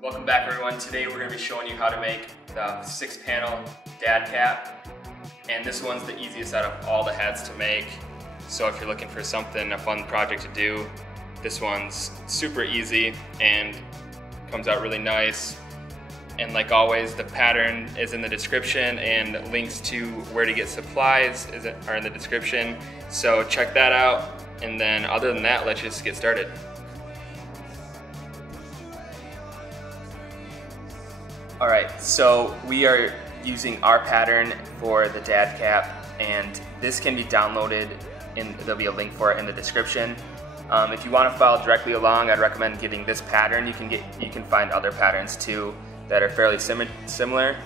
Welcome back everyone. Today we're going to be showing you how to make the 6-panel dad cap, and this one's the easiest out of all the hats to make. So if you're looking for something, a fun project to do, this one's super easy and comes out really nice. And like always, the pattern is in the description, and links to where to get supplies are in the description. So check that out, and then other than that, let's just get started. Alright, so we are using our pattern for the dad cap, and this can be downloaded, and there'll be a link for it in the description. If you want to follow directly along, I'd recommend getting this pattern. You can find other patterns too that are fairly similar.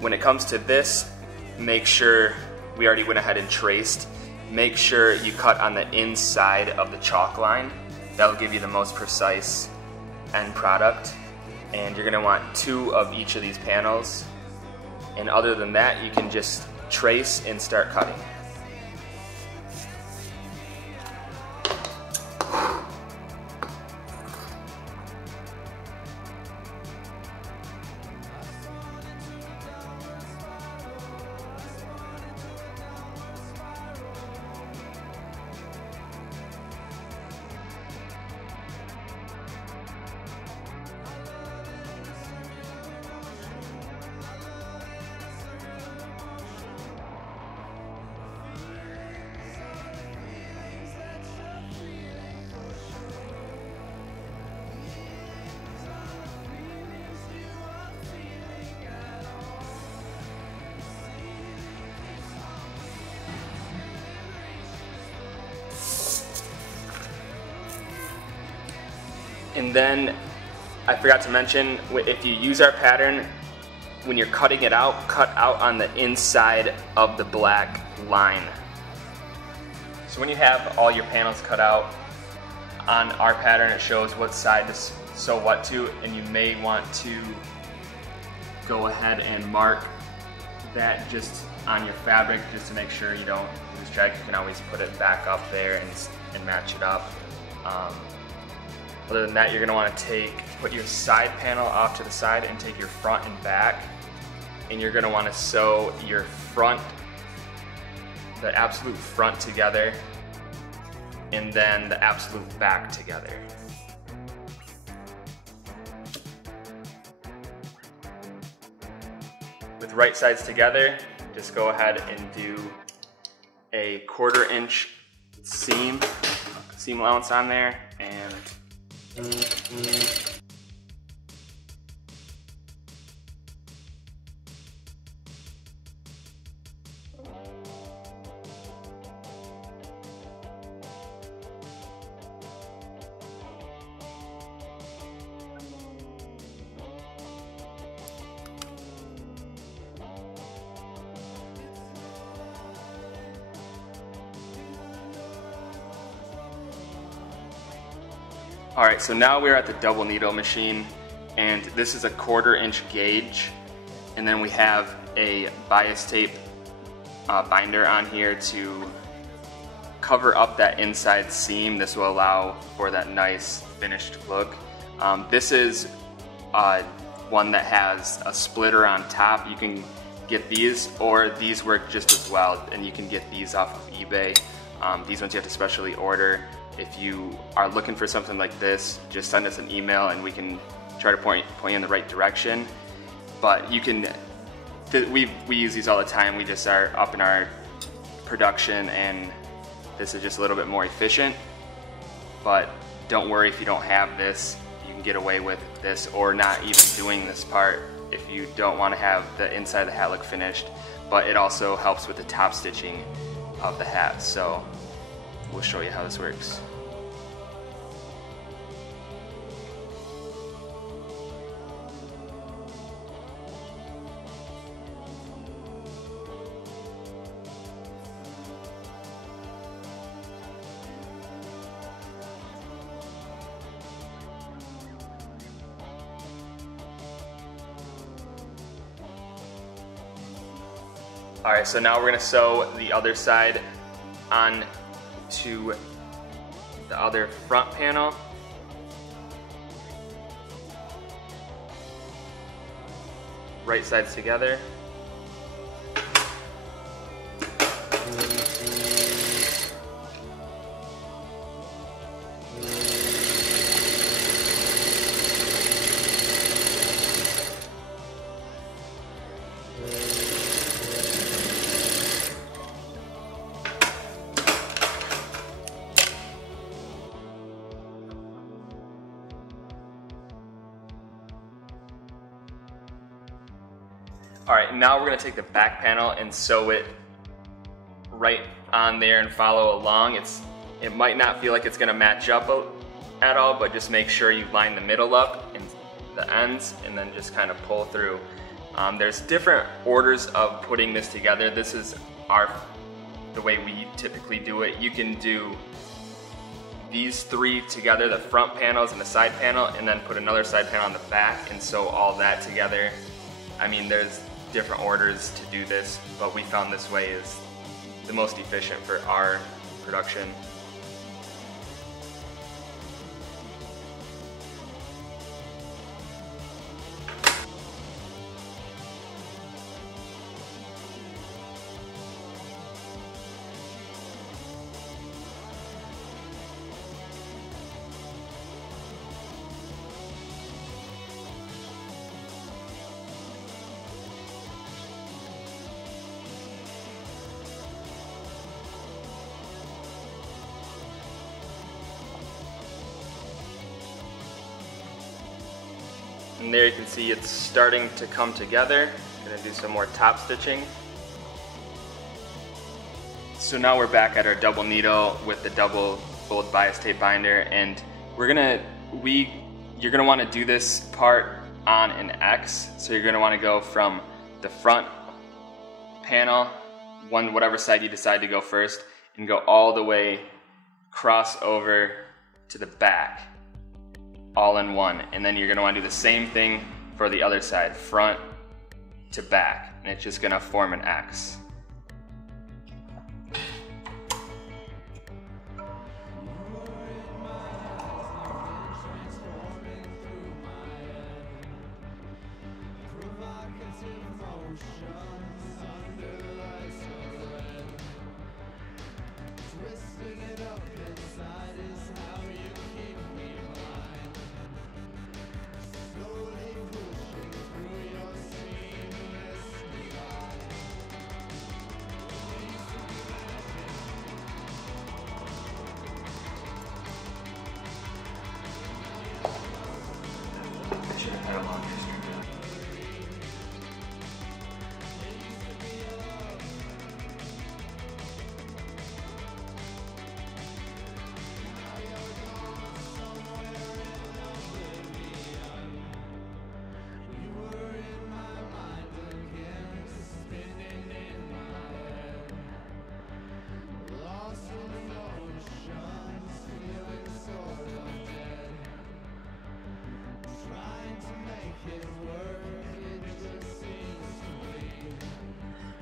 When it comes to this, make sure, we already went ahead and traced, make sure you cut on the inside of the chalk line. That'll give you the most precise end product. And you're going to want 2 of each of these panels, and other than that you can just trace and start cutting. And then, I forgot to mention, if you use our pattern, when you're cutting it out, cut out on the inside of the black line. So when you have all your panels cut out, on our pattern it shows what side to sew what to, and you may want to go ahead and mark that just on your fabric just to make sure you don't lose track. You can always put it back up there and match it up. Other than that, you're going to want to put your side panel off to the side and take your front and back, and you're going to want to sew your front, the absolute front together, and then the absolute back together. With right sides together, just go ahead and do a 1/4 inch seam allowance on there, and alright, so now we're at the double needle machine, and this is a 1/4 inch gauge, and then we have a bias tape binder on here to cover up that inside seam. This will allow for that nice finished look. This is one that has a splitter on top. You can get these, or these work just as well, and you can get these off of eBay. These ones you have to specially order. If you are looking for something like this, just send us an email and we can try to point you in the right direction. But you can, we use these all the time. We just are up in our production, and this is just a little bit more efficient. But don't worry if you don't have this. You can get away with this, or not even doing this part if you don't want to have the inside of the hat look finished. But it also helps with the top stitching of the hat. So we'll show you how this works. Alright, so now we're going to sew the other side on to the other front panel. right sides together. All right, now we're gonna take the back panel and sew it right on there and follow along. It might not feel like it's gonna match up at all, but just make sure you line the middle up and the ends and then just kind of pull through. There's different orders of putting this together. This is the way we typically do it. You can do these three together, the front panels and the side panel, and then put another side panel on the back and sew all that together. I mean, there's different orders to do this, but we found this way is the most efficient for our production. And there you can see it's starting to come together. I'm gonna do some more top stitching. So now we're back at our double needle with the double fold bias tape binder, and you're gonna wanna do this part on an X. So you're gonna wanna go from the front panel, whatever side you decide to go first, and go all the way cross over to the back, all in one. And then you're gonna wanna do the same thing for the other side, front to back, and it's just gonna form an X.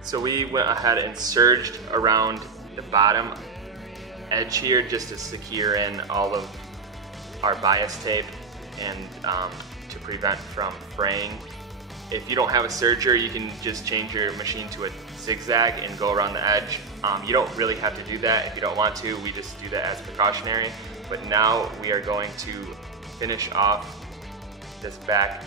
So we went ahead and serged around the bottom edge here just to secure in all of our bias tape and to prevent from fraying. If you don't have a serger, you can just change your machine to a zigzag and go around the edge. You don't really have to do that if you don't want to. We just do that as precautionary. But now we are going to finish off this back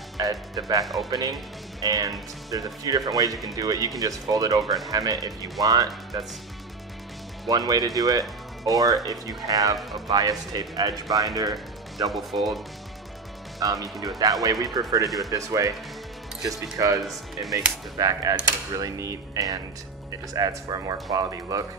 the back opening. And there's a few different ways you can do it. You can just fold it over and hem it if you want. That's one way to do it. Or if you have a bias tape edge binder, double fold, you can do it that way. We prefer to do it this way just because it makes the back edge look really neat and it just adds for a more quality look.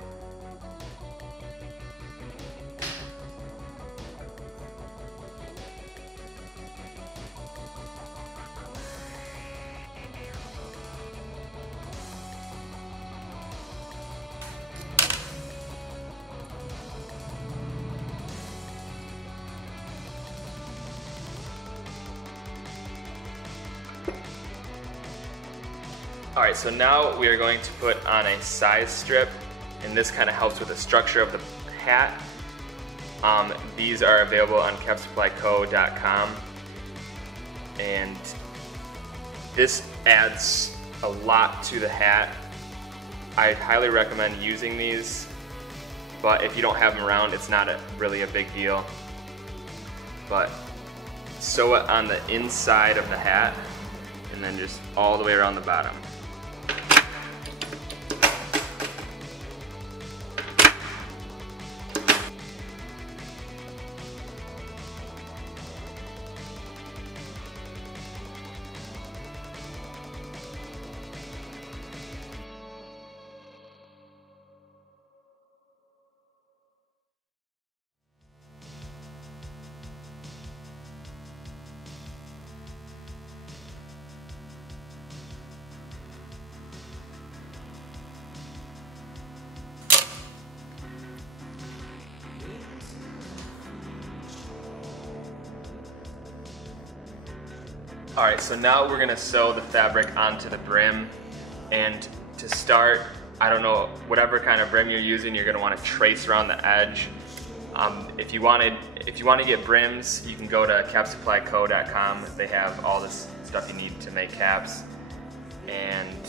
Alright, so now we are going to put on a size strip, and this kind of helps with the structure of the hat. These are available on capsupplyco.com, and this adds a lot to the hat. I highly recommend using these, but if you don't have them around, it's not really a big deal. But sew it on the inside of the hat and then just all the way around the bottom. Alright, so now we're gonna sew the fabric onto the brim, and to start, I don't know, whatever kind of brim you're using, you're gonna want to trace around the edge. If you want to get brims, you can go to capsupplyco.com. They have all this stuff you need to make caps, and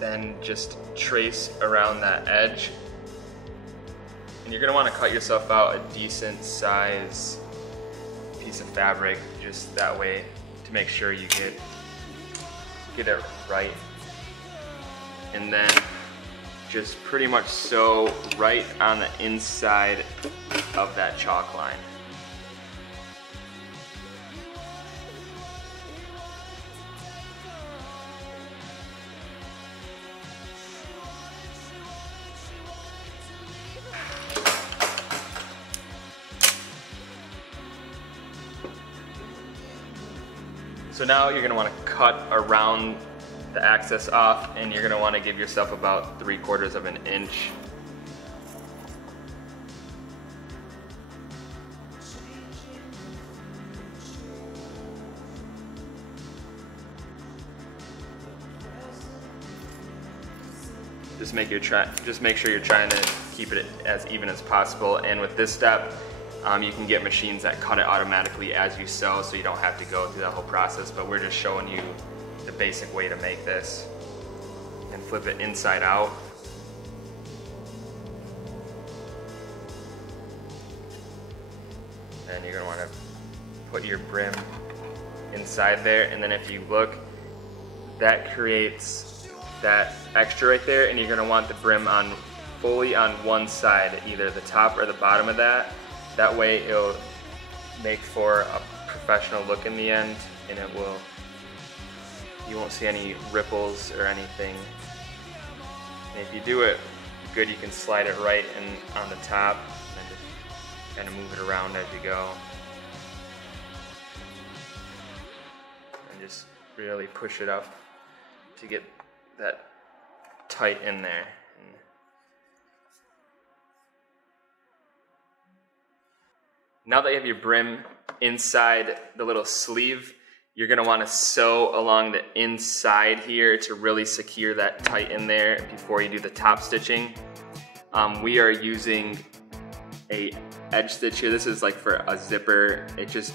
then just trace around that edge. And you're gonna want to cut yourself out a decent size piece of fabric, just that way to make sure you get it right. And then just pretty much sew right on the inside of that chalk line. So now you're going to want to cut around the axis off, and you're going to want to give yourself about 3/4 of an inch. Just make sure you're trying to keep it as even as possible. And with this step, you can get machines that cut it automatically as you sew, so you don't have to go through that whole process, but we're just showing you the basic way to make this. And flip it inside out. And you're going to want to put your brim inside there, and then if you look, that creates that extra right there, and you're going to want the brim fully on one side, either the top or the bottom of that. That way it'll make for a professional look in the end, and you won't see any ripples or anything. And if you do it good, you can slide it right in on the top and just kind of move it around as you go. And just really push it up to get that tight in there. Now that you have your brim inside the little sleeve, you're going to want to sew along the inside here to really secure that tight in there before you do the top stitching. We are using a edge stitch here. This is like for a zipper. It just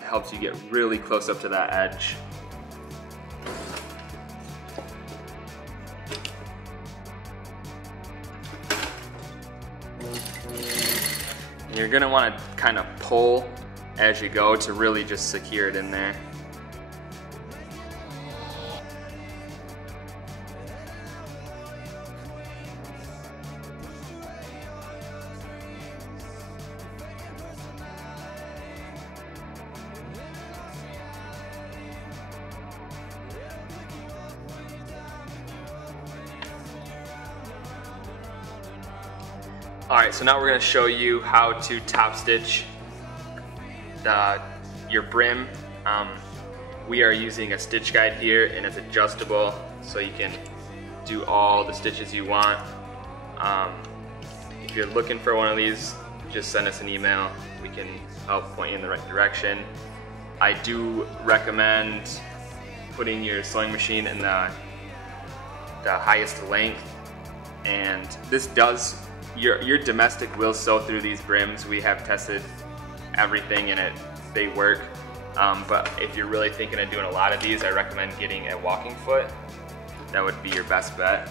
helps you get really close up to that edge. And you're going to want to kind of pull as you go to really just secure it in there. Alright, so now we're going to show you how to top stitch your brim. We are using a stitch guide here, and it's adjustable so you can do all the stitches you want. If you're looking for one of these, just send us an email. We can help point you in the right direction. I do recommend putting your sewing machine in the highest length, and this does, your domestic will sew through these brims. We have tested everything and they work. But if you're really thinking of doing a lot of these, I recommend getting a walking foot. That would be your best bet.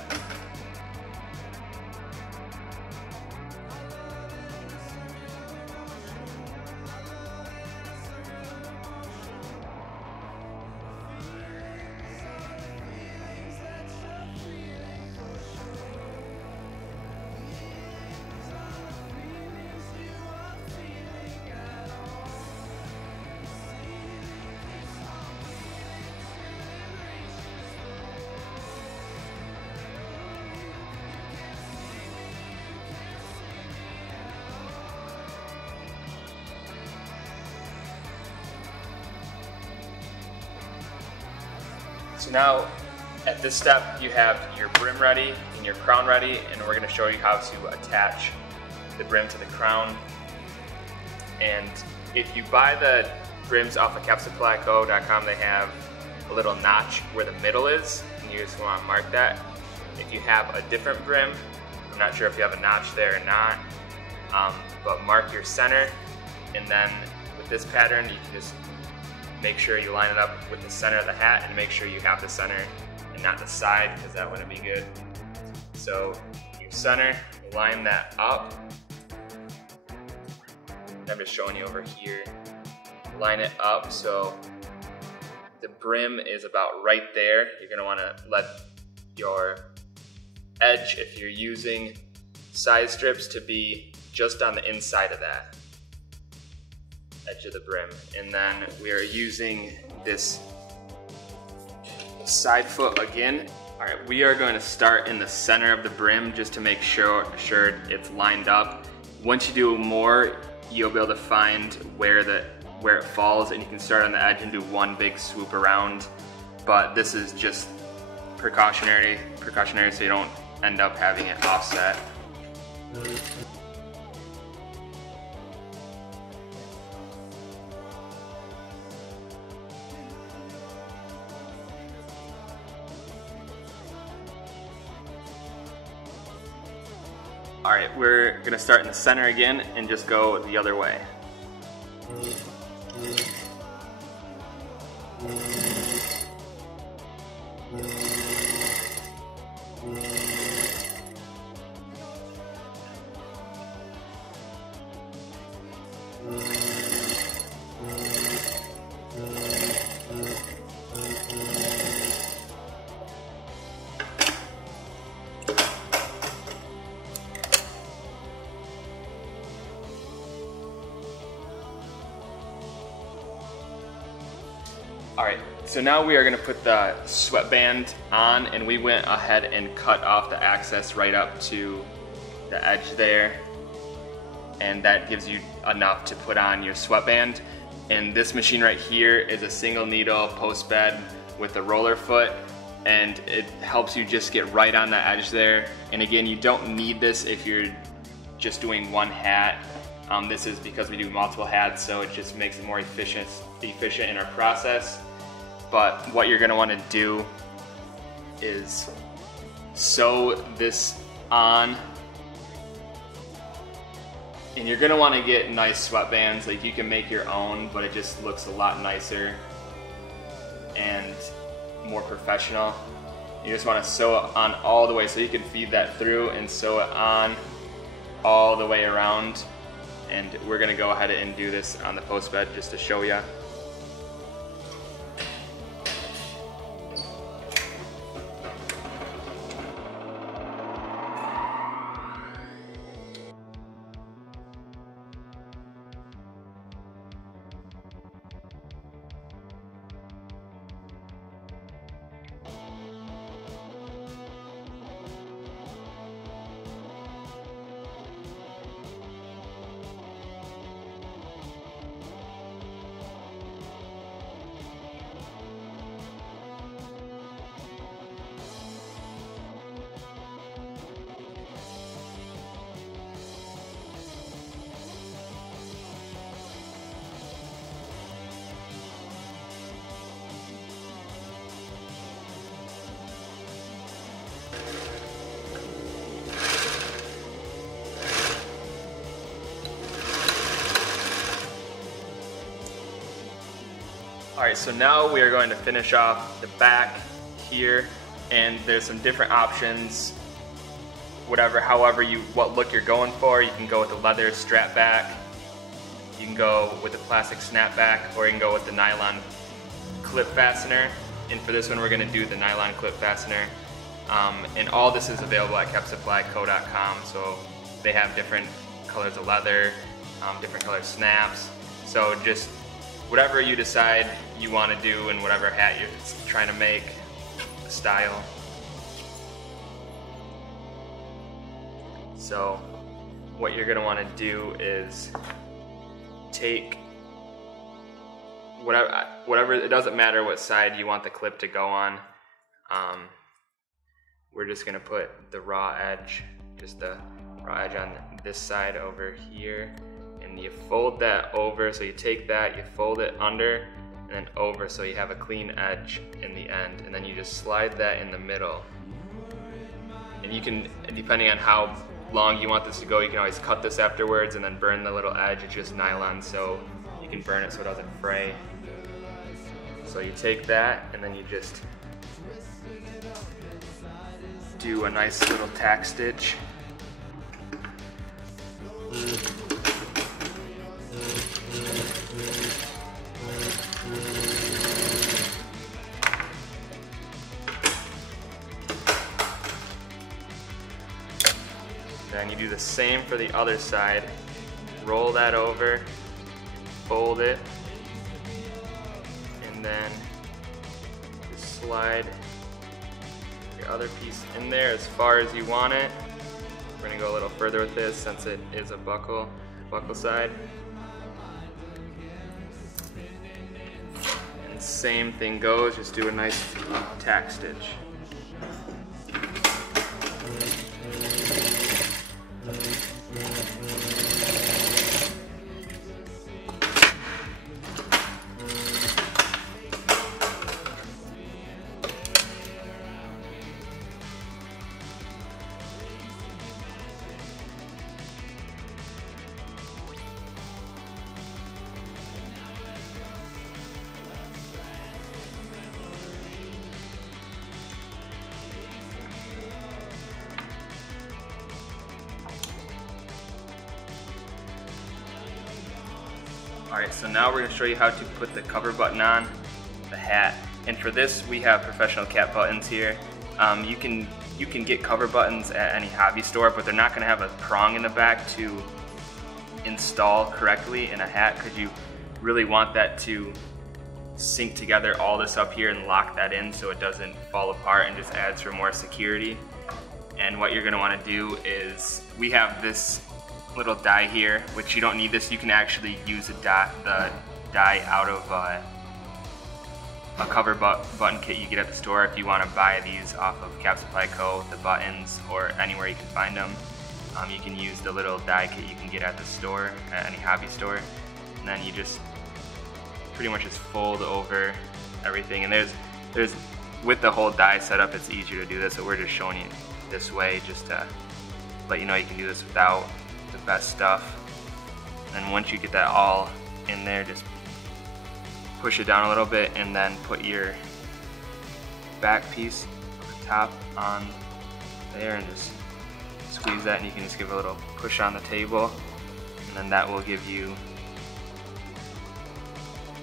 So now at this step you have your brim ready and your crown ready, and we're going to show you how to attach the brim to the crown. And if you buy the brims off of capsuleplaco.com, they have a little notch where the middle is, and you just want to mark that. If you have a different brim, I'm not sure if you have a notch there or not, but mark your center, and then with this pattern you can just make sure you line it up with the center of the hat, and make sure you have the center and not the side, because that wouldn't be good. So you center, you line that up. I'm just showing you over here. Line it up so the brim is about right there. You're gonna wanna let your edge, if you're using side strips, to be just on the inside of that edge of the brim. And then we are using this side foot again. All right, we are going to start in the center of the brim just to make sure it's lined up. Once you do more, you'll be able to find where it falls, and you can start on the edge and do one big swoop around. But this is just precautionary so you don't end up having it offset. All right, we're gonna start in the center again and just go the other way. Alright, so now we are going to put the sweatband on, and we went ahead and cut off the access right up to the edge there, and that gives you enough to put on your sweatband. And this machine right here is a single needle post bed with a roller foot, and it helps you just get right on the edge there. And again, you don't need this if you're just doing one hat. This is because we do multiple hats, so it just makes it more efficient in our process. But what you're going to want to do is sew this on, and you're going to want to get nice sweatbands. Like, you can make your own, but it just looks a lot nicer and more professional. You just want to sew it on all the way so you can feed that through and sew it on all the way around. And we're going to go ahead and do this on the post bed just to show you. Alright, so now we are going to finish off the back here, and there's some different options. What look you're going for. You can go with the leather strap back, you can go with the plastic snapback, or you can go with the nylon clip fastener. And for this one, we're going to do the nylon clip fastener. And all this is available at kepsupplyco.com. So they have different colors of leather, different color snaps. So just whatever you decide you want to do and whatever hat you're trying to make, style. So what you're going to want to do is take whatever, it doesn't matter what side you want the clip to go on. We're just going to put the raw edge, just the raw edge on this side over here, and you fold that over. So you take that, you fold it under and then over, so you have a clean edge in the end, and then you just slide that in the middle. And you can, depending on how long you want this to go, you can always cut this afterwards and then burn the little edge. It's just nylon, so you can burn it so it doesn't fray. So you take that and then you just do a nice little tack stitch. Then you do the same for the other side. Roll that over, fold it, and then just slide your other piece in there as far as you want it. We're going to go a little further with this since it is a buckle side. And same thing goes, just do a nice tack stitch. Alright, so now we're going to show you how to put the cover button on the hat. And for this, we have professional cap buttons here. You can get cover buttons at any hobby store, but they're not going to have a prong in the back to install correctly in a hat, because you really want that to sync together all this up here and lock that in so it doesn't fall apart and just adds for more security. And what you're going to want to do is, we have this little die here, which you don't need this. You can actually use the die out of a cover button kit you get at the store if you want to buy these off of Cap Supply Co., the buttons, or anywhere you can find them. You can use the little die kit you can get at the store, at any hobby store, and then you just pretty much just fold over everything. And there's with the whole die setup, it's easier to do this, so we're just showing you this way just to let you know you can do this without the best stuff. And once you get that all in there, just push it down a little bit and then put your back piece on the top on there and just squeeze that, and you can just give a little push on the table, and then that will give you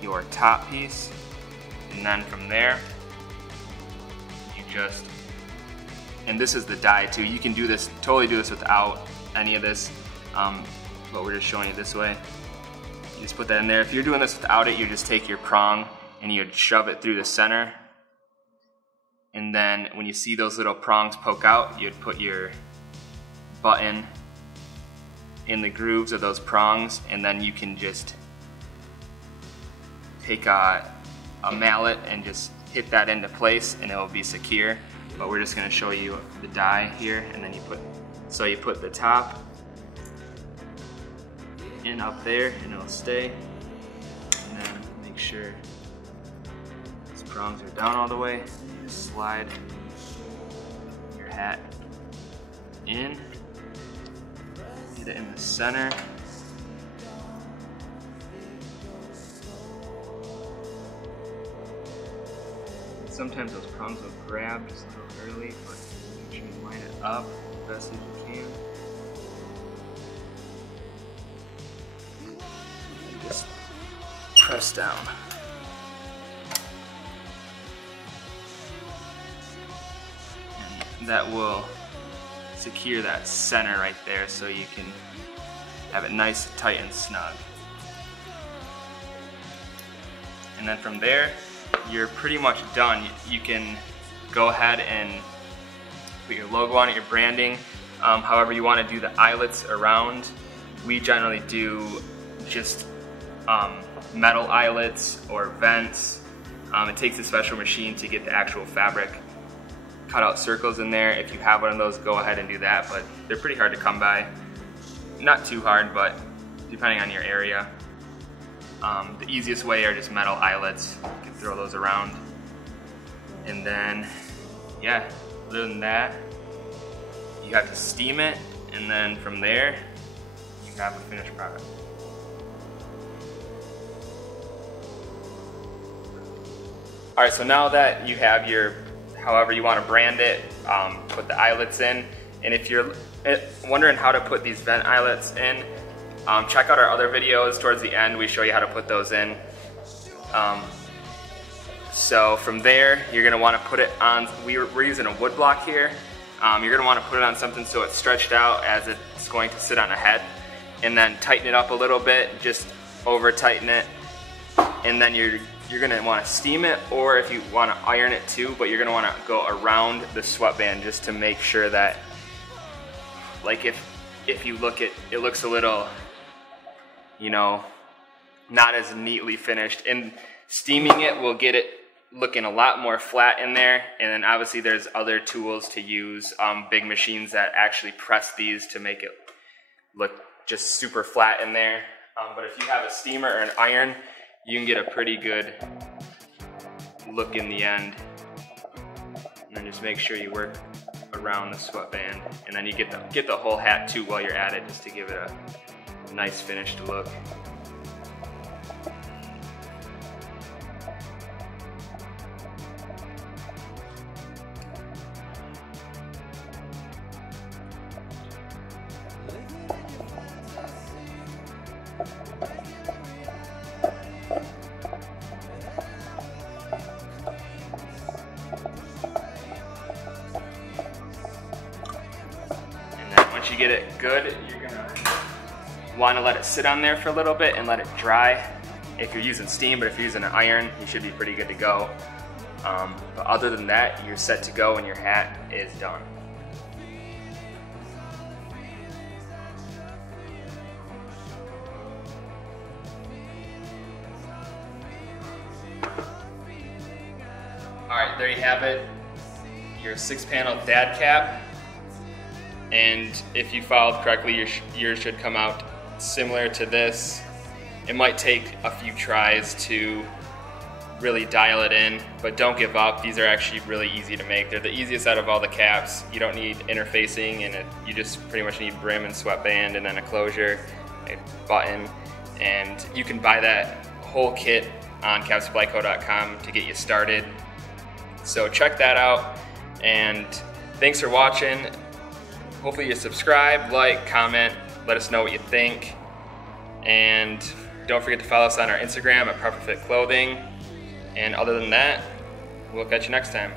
your top piece. And then from there, you just, and this is the die too, you can do this, totally do this without any of this, but we're just showing you this way. You just put that in there. If you're doing this without it, you just take your prong and you'd shove it through the center, and then when you see those little prongs poke out, you'd put your button in the grooves of those prongs, and then you can just take a mallet and just hit that into place and it will be secure. But we're just going to show you the die here, and then you put the top in up there and it'll stay, and then make sure these prongs are down all the way. Just slide your hat in, get it in the center, . sometimes those prongs will grab just a little early, but make sure you line it up as best as you can. And just press down. And that will secure that center right there so you can have it nice, tight, and snug. And then from there, you're pretty much done. You can go ahead and put your logo on it, your branding. However you want to do the eyelets around, we generally do just metal eyelets or vents. It takes a special machine to get the actual fabric cut out circles in there. If you have one of those, go ahead and do that, but they're pretty hard to come by. Not too hard, but depending on your area. The easiest way are just metal eyelets. You can throw those around. And then, yeah, other than that, you have to steam it, and then from there, you have a finished product. All right, so now that you have your, however you want to brand it, put the eyelets in, and if you're wondering how to put these vent eyelets in, check out our other videos. Towards the end, we show you how to put those in. So from there, you're gonna wanna put it on, we're using a wood block here. You're gonna wanna put it on something so it's stretched out as it's going to sit on a head. And then tighten it up a little bit, just over tighten it. And then you're gonna wanna steam it, or if you wanna iron it too, but you're gonna wanna go around the sweatband just to make sure that, like if you look at, it looks a little, you know, not as neatly finished. And steaming it will get it looking a lot more flat in there. And then obviously there's other tools to use, big machines that actually press these to make it look just super flat in there. But if you have a steamer or an iron, you can get a pretty good look in the end. And then just make sure you work around the sweatband, and then you get the whole hat too while you're at it, just to give it a nice finished look. Once you get it good, you're gonna want to let it sit on there for a little bit and let it dry. If you're using steam, but if you're using an iron, you should be pretty good to go. But other than that, you're set to go and your hat is done. Alright, there you have it. Your 6-panel dad cap. And if you followed correctly, yours should come out similar to this. It might take a few tries to really dial it in, but don't give up. These are actually really easy to make. They're the easiest out of all the caps. You don't need interfacing, and you just pretty much need brim and sweatband and then a closure, a button, and you can buy that whole kit on capsupplyco.com to get you started. So check that out, and thanks for watching. Hopefully you subscribe, like, comment, let us know what you think. And don't forget to follow us on our Instagram at Properfit Clothing. And other than that, we'll catch you next time.